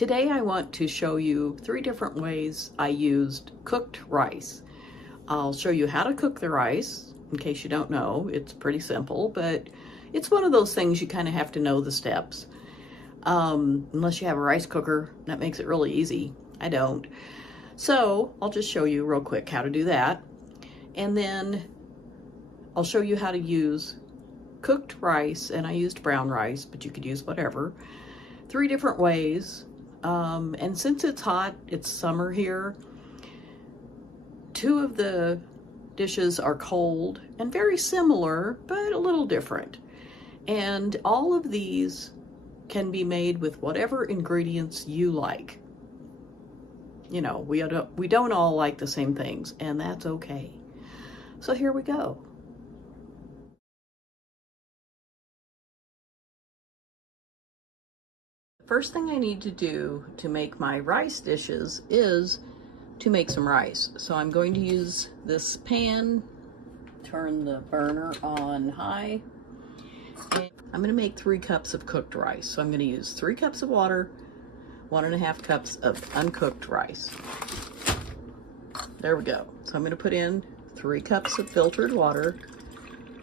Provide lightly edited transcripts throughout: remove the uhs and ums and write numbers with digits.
Today I want to show you 3 different ways I used cooked rice. I'll show you how to cook the rice, in case you don't know. It's pretty simple, but it's one of those things you kind of have to know the steps. Unless you have a rice cooker, that makes it really easy. I don't. So I'll just show you real quick how to do that. And then I'll show you how to use cooked rice, and I used brown rice, but you could use whatever. 3 different ways. And since it's hot, it's summer here, 2 of the dishes are cold and very similar, but a little different. And all of these can be made with whatever ingredients you like. You know, we don't all like the same things, and that's okay. So here we go. First thing I need to do to make my rice dishes is to make some rice. So I'm going to use this pan, turn the burner on high. And I'm going to make 3 cups of cooked rice. So I'm going to use 3 cups of water, 1.5 cups of uncooked rice. There we go. So I'm going to put in 3 cups of filtered water.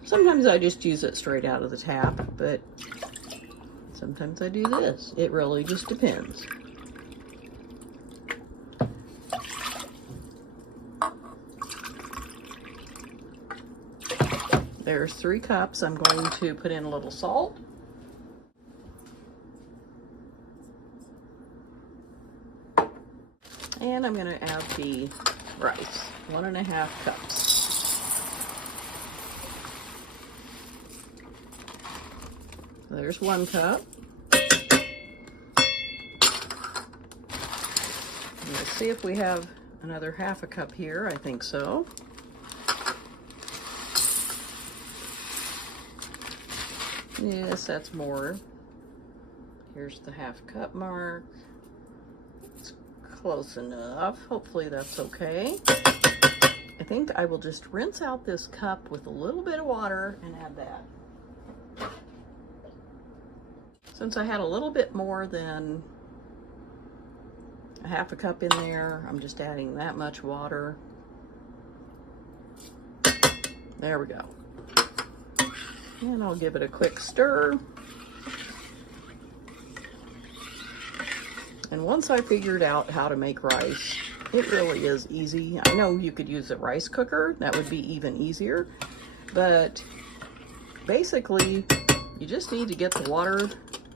Sometimes I just use it straight out of the tap, but sometimes I do this. It really just depends. There's 3 cups. I'm going to put in a little salt. And I'm going to add the rice, 1.5 cups. There's 1 cup. Let's see if we have another 1/2 cup here. I think so. Yes, that's more. Here's the 1/2 cup mark. It's close enough. Hopefully that's okay. I think I will just rinse out this cup with a little bit of water and add that. Since I had a little bit more than 1/2 cup in there, I'm just adding that much water. There we go. And I'll give it a quick stir. And once I figured out how to make rice, it really is easy. I know you could use a rice cooker, that would be even easier, but basically you just need to get the water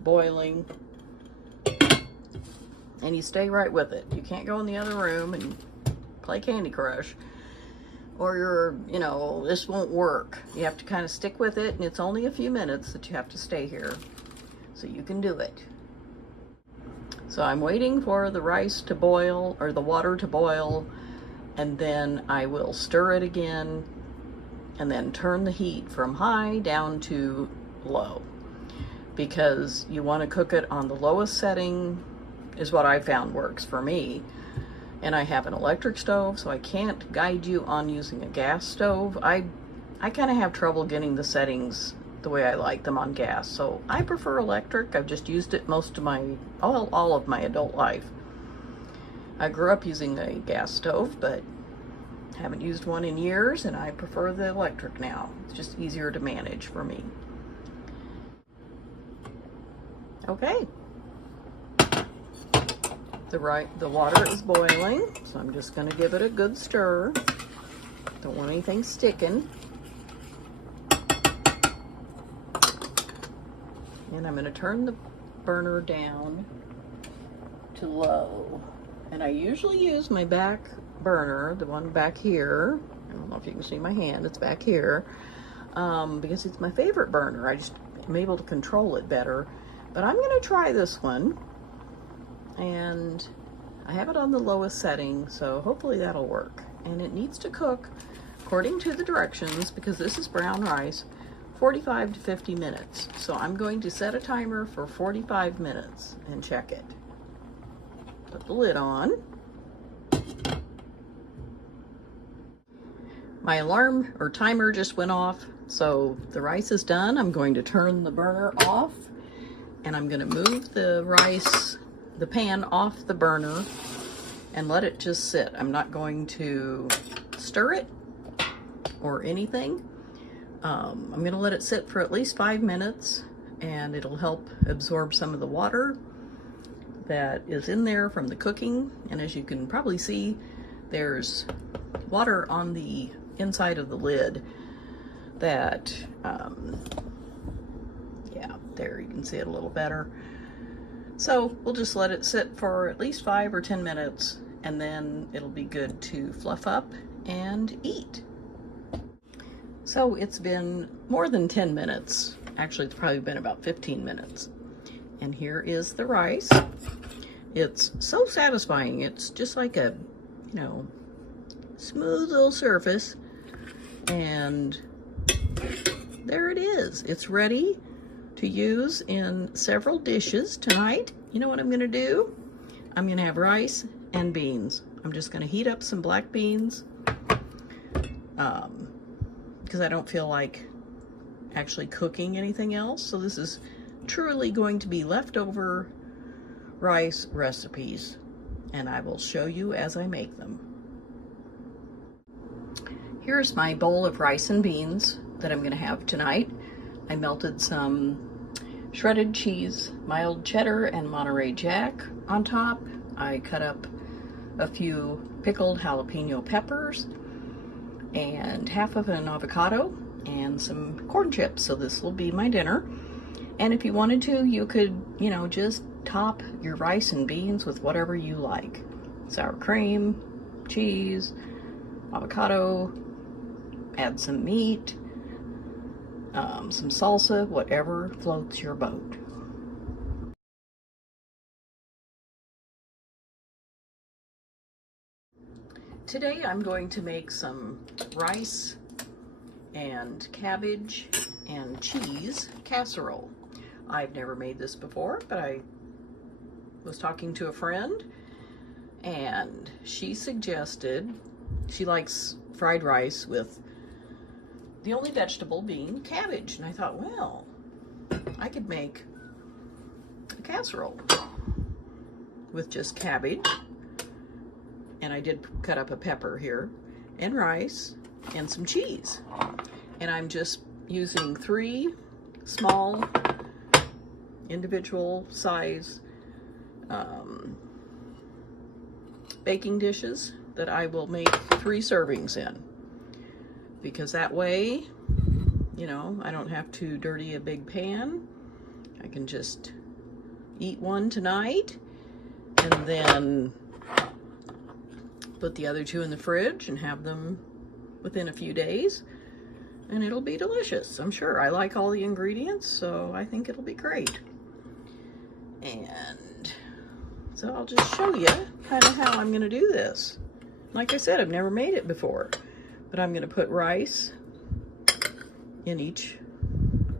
boiling and you stay right with it. You can't go in the other room and play Candy Crush, or this won't work. You have to kind of stick with it, and it's only a few minutes that you have to stay here, so you can do it. So I'm waiting for the rice to boil, or the water to boil, and then I will stir it again and then turn the heat from high down to low, because you want to cook it on the lowest setting is what I found works for me. And I have an electric stove, so I can't guide you on using a gas stove. I kind of have trouble getting the settings the way I like them on gas, so I prefer electric. I've just used it most of all of my adult life. I grew up using a gas stove, but haven't used one in years, and I prefer the electric now. It's just easier to manage for me. Okay. The water is boiling, so I'm just going to give it a good stir. Don't want anything sticking. And I'm going to turn the burner down to low. And I usually use my back burner, the one back here. I don't know if you can see my hand, it's back here. Because it's my favorite burner. I just am able to control it better. But I'm going to try this one. And I have it on the lowest setting, so hopefully that'll work. And it needs to cook, according to the directions, because this is brown rice, 45 to 50 minutes. So I'm going to set a timer for 45 minutes and check it. Put the lid on. My alarm or timer just went off, so the rice is done. I'm going to turn the burner off, and I'm going to move the rice the pan off the burner and let it just sit. I'm not going to stir it or anything. I'm going to let it sit for at least 5 minutes, and it'll help absorb some of the water that is in there from the cooking. And as you can probably see, there's water on the inside of the lid that, yeah, there you can see it a little better. So we'll just let it sit for at least 5 or 10 minutes, and then it'll be good to fluff up and eat. So it's been more than 10 minutes. Actually, it's probably been about 15 minutes. And here is the rice. It's so satisfying. It's just like a, you know, smooth little surface. And there it is. It's ready to use in several dishes tonight. You know what I'm gonna do? I'm gonna have rice and beans. I'm just gonna heat up some black beans because I don't feel like actually cooking anything else. So this is truly going to be leftover rice recipes, and I will show you as I make them. Here's my bowl of rice and beans that I'm gonna have tonight. I melted some shredded cheese, mild cheddar, and Monterey Jack on top. I cut up a few pickled jalapeno peppers and half of an avocado and some corn chips. So this will be my dinner. And if you wanted to, you could, you know, just top your rice and beans with whatever you like. Sour cream, cheese, avocado, add some meat, some salsa, whatever floats your boat. Today I'm going to make some rice and cabbage and cheese casserole. I've never made this before, but I was talking to a friend and she suggested she likes fried rice with the only vegetable being cabbage. And I thought, well, I could make a casserole with just cabbage. And I did cut up a pepper here, and rice, and some cheese. And I'm just using 3 small, individual size baking dishes that I will make 3 servings in. Because that way, you know, I don't have to dirty a big pan. I can just eat one tonight, and then put the other 2 in the fridge and have them within a few days, and it'll be delicious, I'm sure. I like all the ingredients, so I think it'll be great. And so I'll just show you kind of how I'm gonna do this. Like I said, I've never made it before, but I'm gonna put rice in each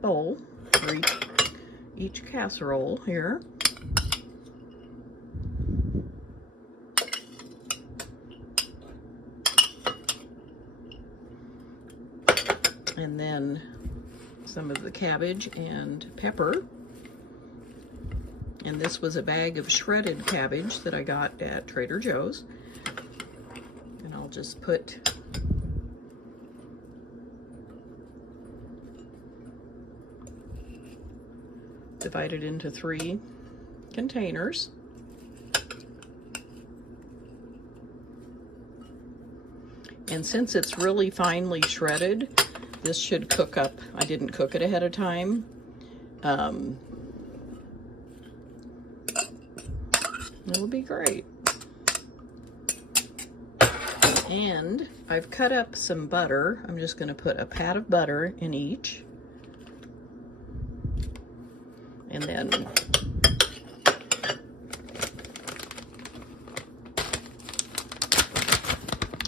bowl, or each casserole here. And then some of the cabbage and pepper. And this was a bag of shredded cabbage that I got at Trader Joe's. And I'll just divide it into 3 containers. And since it's really finely shredded, this should cook up. I didn't cook it ahead of time. It'll be great. And I've cut up some butter. I'm just going to put a pat of butter in each. And then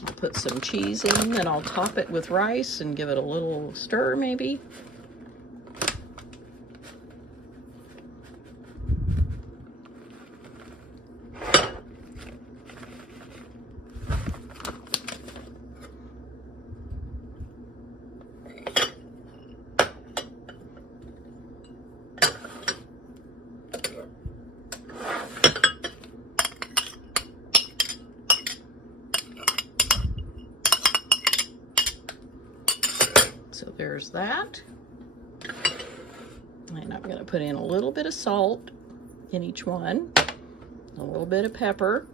I'll put some cheese in, and I'll top it with rice and give it a little stir maybe. there's that. And I'm going to put in a little bit of salt in each one, a little bit of pepper,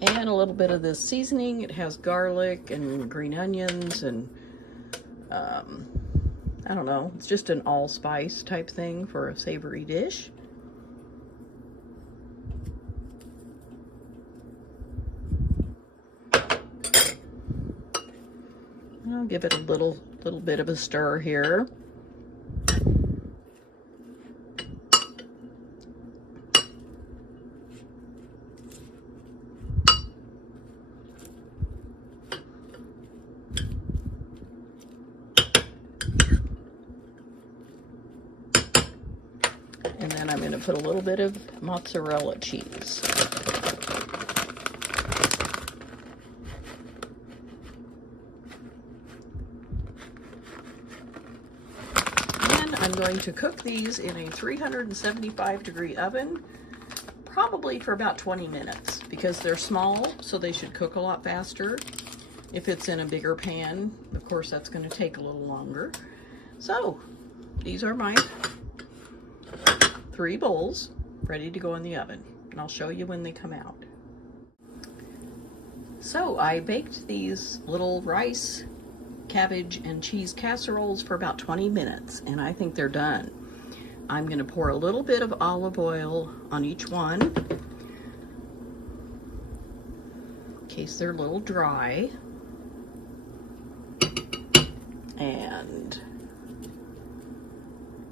and a little bit of this seasoning. It has garlic and green onions and I don't know, it's just an allspice type thing for a savory dish. I'll give it a little bit of a stir here. And then I'm going to put a little bit of mozzarella cheese. And I'm going to cook these in a 375-degree oven, probably for about 20 minutes, because they're small, so they should cook a lot faster. If it's in a bigger pan, of course, that's going to take a little longer. So, these are my 3 bowls ready to go in the oven, and I'll show you when they come out. So I baked these little rice, cabbage, and cheese casseroles for about 20 minutes, and I think they're done. I'm going to pour a little bit of olive oil on each one in case they're a little dry. And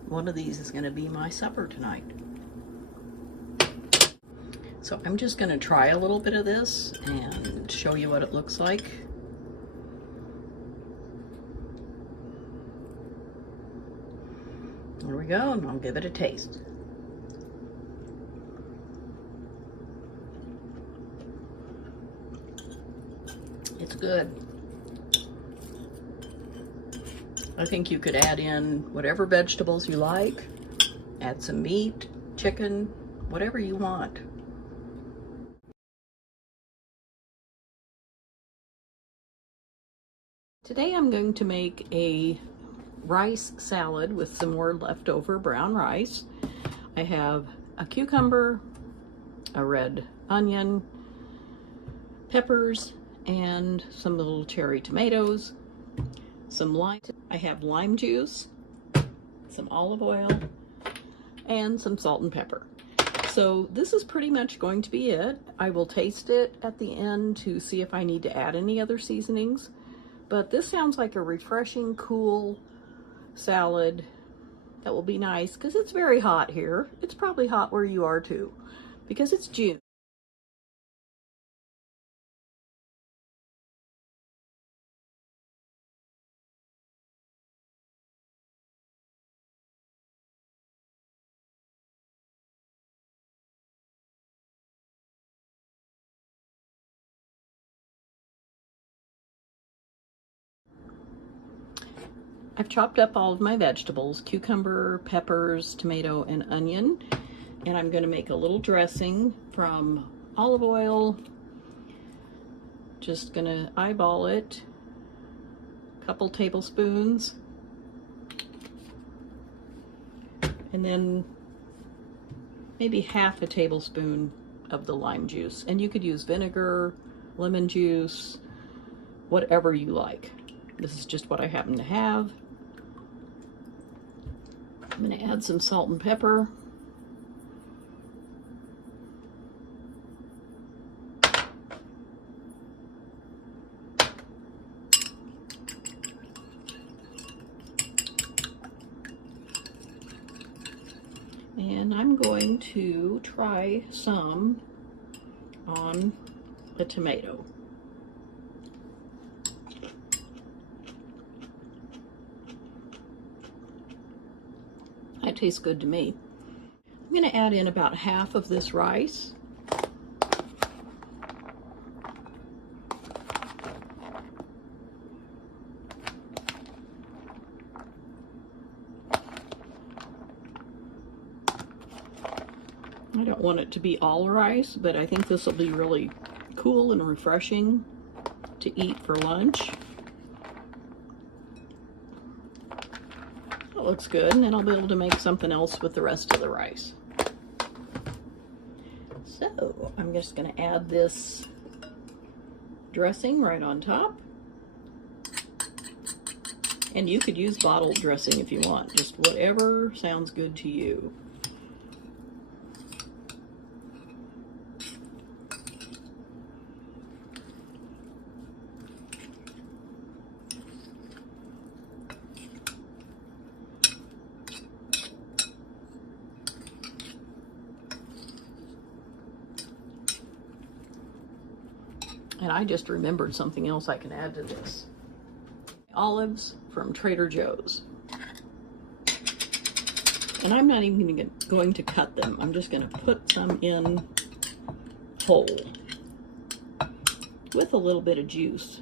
one of these is going to be my supper tonight. So I'm just going to try a little bit of this and show you what it looks like. There we go, and I'll give it a taste. It's good. I think you could add in whatever vegetables you like, add some meat, chicken, whatever you want. Today I'm going to make a rice salad with some more leftover brown rice. I have a cucumber, a red onion, peppers, and some little cherry tomatoes, some lime. I have lime juice, some olive oil, and some salt and pepper. So this is pretty much going to be it. I will taste it at the end to see if I need to add any other seasonings. But this sounds like a refreshing, cool salad that will be nice because it's very hot here. It's probably hot where you are too because it's June. I've chopped up all of my vegetables, cucumber, peppers, tomato, and onion, and I'm going to make a little dressing from olive oil. Just going to eyeball it, a couple tablespoons, and then maybe half a tablespoon of the lime juice. And you could use vinegar, lemon juice, whatever you like. This is just what I happen to have. I'm going to add some salt and pepper. And I'm going to try some on a tomato. That tastes good to me. I'm going to add in about half of this rice. I don't want it to be all rice, but I think this will be really cool and refreshing to eat for lunch. That looks good, and then I'll be able to make something else with the rest of the rice. So I'm just going to add this dressing right on top. And you could use bottled dressing if you want, just whatever sounds good to you. And I just remembered something else I can add to this. Olives from Trader Joe's. And I'm not even going to cut them. I'm just going to put some in whole with a little bit of juice.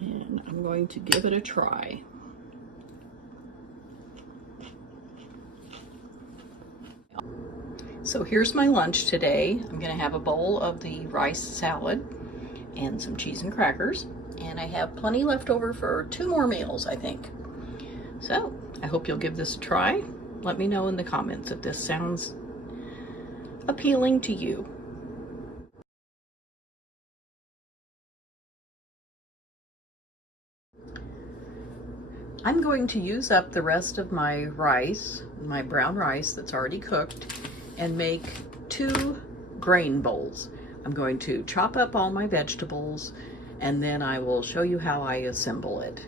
And I'm going to give it a try. So here's my lunch today. I'm going to have a bowl of the rice salad and some cheese and crackers. And I have plenty left over for 2 more meals, I think. So I hope you'll give this a try. Let me know in the comments if this sounds appealing to you. I'm going to use up the rest of my rice, my brown rice that's already cooked, and make 2 grain bowls. I'm going to chop up all my vegetables, and then I will show you how I assemble it.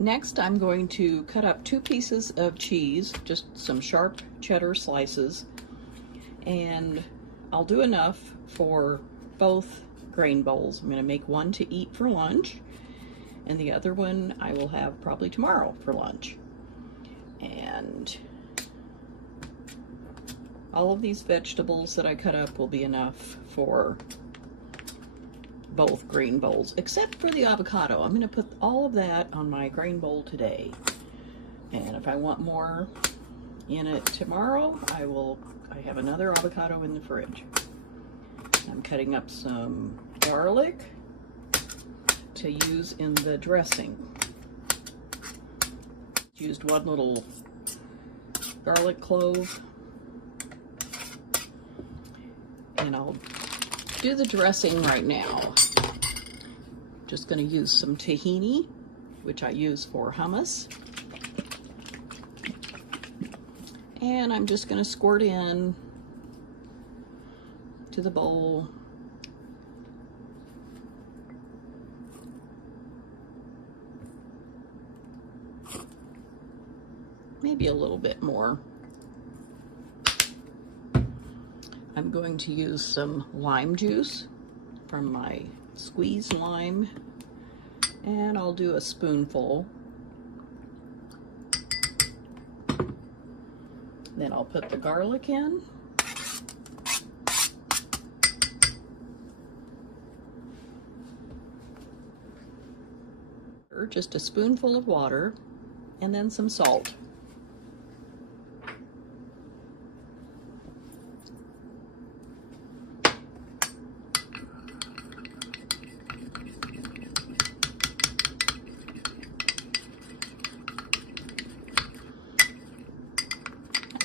Next, I'm going to cut up 2 pieces of cheese, just some sharp cheddar slices, and I'll do enough for both grain bowls. I'm going to make one to eat for lunch, and the other one I will have probably tomorrow for lunch. And all of these vegetables that I cut up will be enough for both grain bowls, except for the avocado. I'm going to put all of that on my grain bowl today. And if I want more in it tomorrow, I have another avocado in the fridge. I'm cutting up some garlic to use in the dressing. Used 1 little garlic clove. And I'll do the dressing right now. Just going to use some tahini, which I use for hummus. And I'm just going to squirt in to the bowl. Maybe a little bit more. I'm going to use some lime juice from my squeezed lime, and I'll do a spoonful. Then I'll put the garlic in. Just a spoonful of water, and then some salt.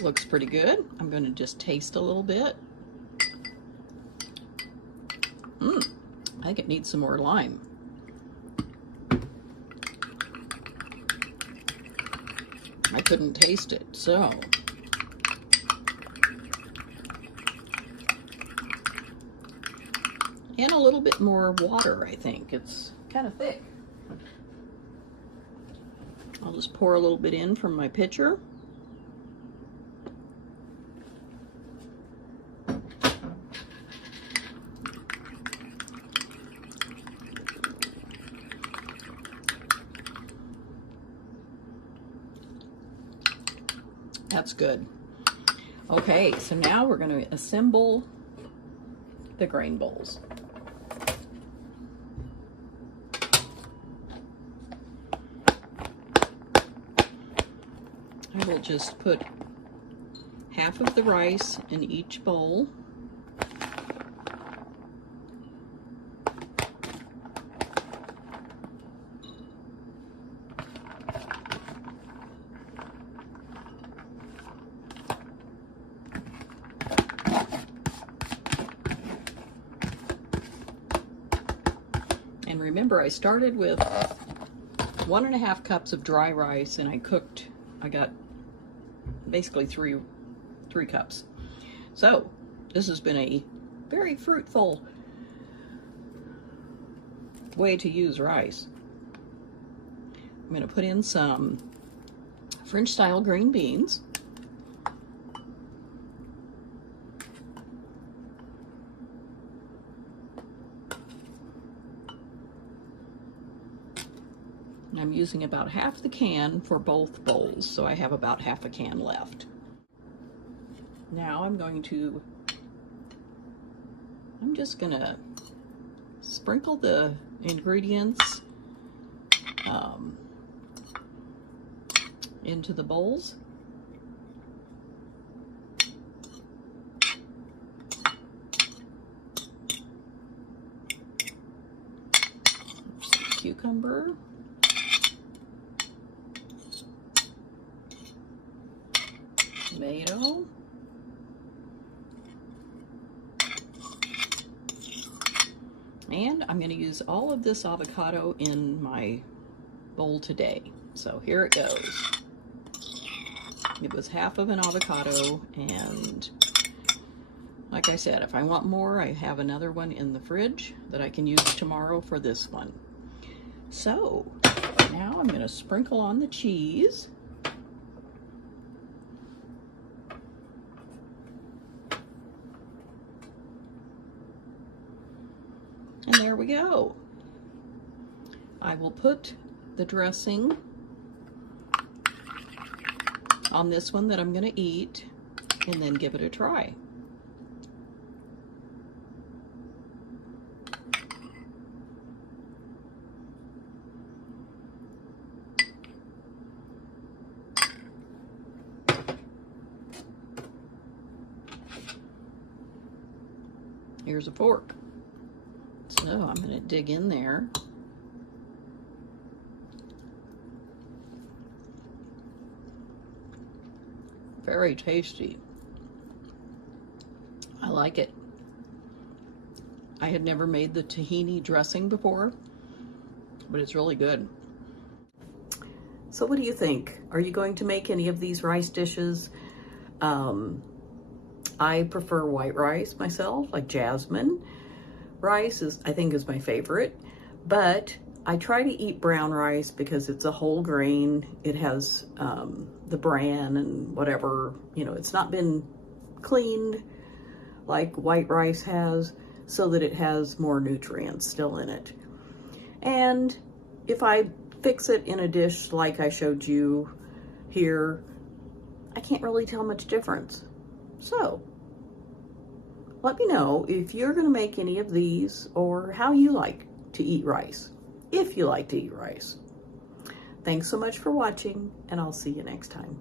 Looks pretty good. I'm going to just taste a little bit. I think it needs some more lime. I couldn't taste it, so. And a little bit more water, I think. It's kind of thick. I'll just pour a little bit in from my pitcher. that's good. Okay, so now we're going to assemble the grain bowls. I will just put half of the rice in each bowl. And remember, I started with 1.5 cups of dry rice, and I got basically three cups. So this has been a very fruitful way to use rice. I'm going to put in some French style green beans. And I'm using about half the can for both bowls, so I have about half a can left. Now I'm just gonna sprinkle the ingredients into the bowls. Some cucumber. Tomato. And I'm going to use all of this avocado in my bowl today. So here it goes. It was half of an avocado, and like I said, if I want more, I have another one in the fridge that I can use tomorrow for this one. So now I'm going to sprinkle on the cheese. And there we go. I will put the dressing on this one that I'm going to eat, and then give it a try. Here's a fork. So I'm going to dig in there. Very tasty. I like it. I had never made the tahini dressing before, but it's really good. So what do you think? Are you going to make any of these rice dishes? I prefer white rice myself, like jasmine. Rice I think is my favorite, but I try to eat brown rice because it's a whole grain. It has the bran and whatever, you know, it's not been cleaned like white rice has, so that it has more nutrients still in it. And if I fix it in a dish like I showed you here, I can't really tell much difference. So let me know if you're going to make any of these, or how you like to eat rice, if you like to eat rice. Thanks so much for watching, and I'll see you next time.